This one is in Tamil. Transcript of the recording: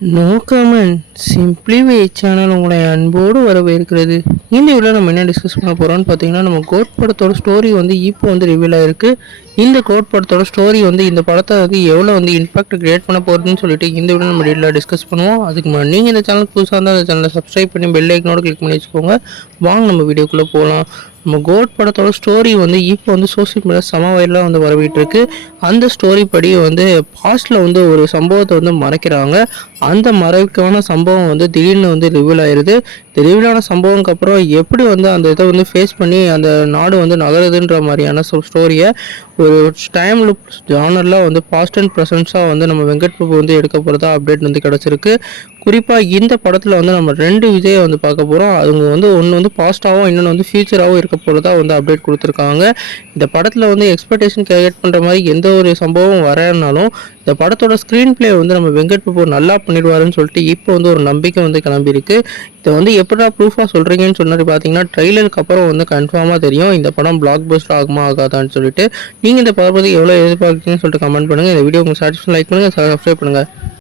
நோ கமெண்ட் சிம்பிளி வே சேனல் உங்களை அன்போடு வரவேற்கிறது. இந்த வீடியோவில் நம்ம என்ன டிஸ்கஸ் பண்ண போகிறோம்னு பார்த்தீங்கன்னா, நம்ம கோட் படத்தோட ஸ்டோரி இப்போ ரிவீல் ஆயிருக்கு. இந்த கோட் படத்தோட ஸ்டோரி இந்த படத்தை எவ்வளோ இம்பாக்ட் கிரியேட் பண்ண போகிறதுன்னு சொல்லிட்டு இந்த வீடியோ நம்ம டீட்டெயிலாக டிஸ்கஸ் பண்ணுவோம். அதுக்கு முன்னாடி நீங்கள் இந்த சேனலுக்கு புதுசாக இருந்தால் அந்த சேனலை சப்ஸ்கிரைப் பண்ணி பெல் ஐக்கனோட கிளிக் பண்ணி வச்சுக்கோங்க. வாங்க நம்ம வீடியோக்குள்ளே போகலாம். நம்ம கோட் படத்தோட ஸ்டோரி இப்போ சோசியல் மீடியா செம வைரலாக வரவிட்டு இருக்கு. அந்த ஸ்டோரி படி பாஸ்டில் ஒரு சம்பவத்தை மறைக்கிறாங்க. அந்த மறைக்கான சம்பவம் திடீர்னு ரிவீல் ஆயிடுது. இந்த ரிவீலான சம்பவம்க்கு அப்புறம் எப்படி அந்த இதை ஃபேஸ் பண்ணி அந்த நாடு நகருதுன்ற மாதிரியான ஸ்டோரியை ஒரு டைம் லுப் ஜானரில் பாஸ்ட் அண்ட் ப்ரெசன்ஸாக நம்ம வெங்கட் பிரபு எடுக்க போகிறதா அப்டேட் கிடச்சிருக்கு. குறிப்பாக இந்த படத்தில் நம்ம ரெண்டு விஜயை பார்க்க போகிறோம். அவங்க ஒன்று பாஸ்ட்டாகவும் இன்னொன்று ஃபியூச்சராகவும் இருக்க போகிறதா அப்டேட் கொடுத்துருக்காங்க. இந்த படத்தில் எக்ஸ்பெக்டேஷன் கிரியேட் பண்ணுற மாதிரி எந்த ஒரு சம்பவம் வரனாலும் இந்த படத்தோட ஸ்க்ரீன் பிளே நம்ம வெங்கட் பிரபு நல்லா பண்ணிடுவாருன்னு சொல்லிட்டு இப்போ ஒரு நம்பிக்கை கிளம்பியிருக்கு. இதை எப்படா ப்ரூஃபாக சொல்கிறீங்கன்னு சொன்னது பார்த்தீங்கன்னா, ட்ரெய்லருக்கு அப்புறம் கன்ஃபார்மாக தெரியும் இந்த படம் பிளாக் பஸ்டர் ஆகுமா ஆகாதான்னு சொல்லிட்டு. நீங்கள் இந்த படத்தை எவ்வளோ எதிர்பார்க்குறீங்கன்னு சொல்லிட்டு கமெண்ட் பண்ணுங்கள். இந்த வீடியோ உங்களுக்கு சாட்டிஸ்ஃபை லைக் பண்ணுங்கள், சப்ஸ்கிரைப் பண்ணுங்கள்.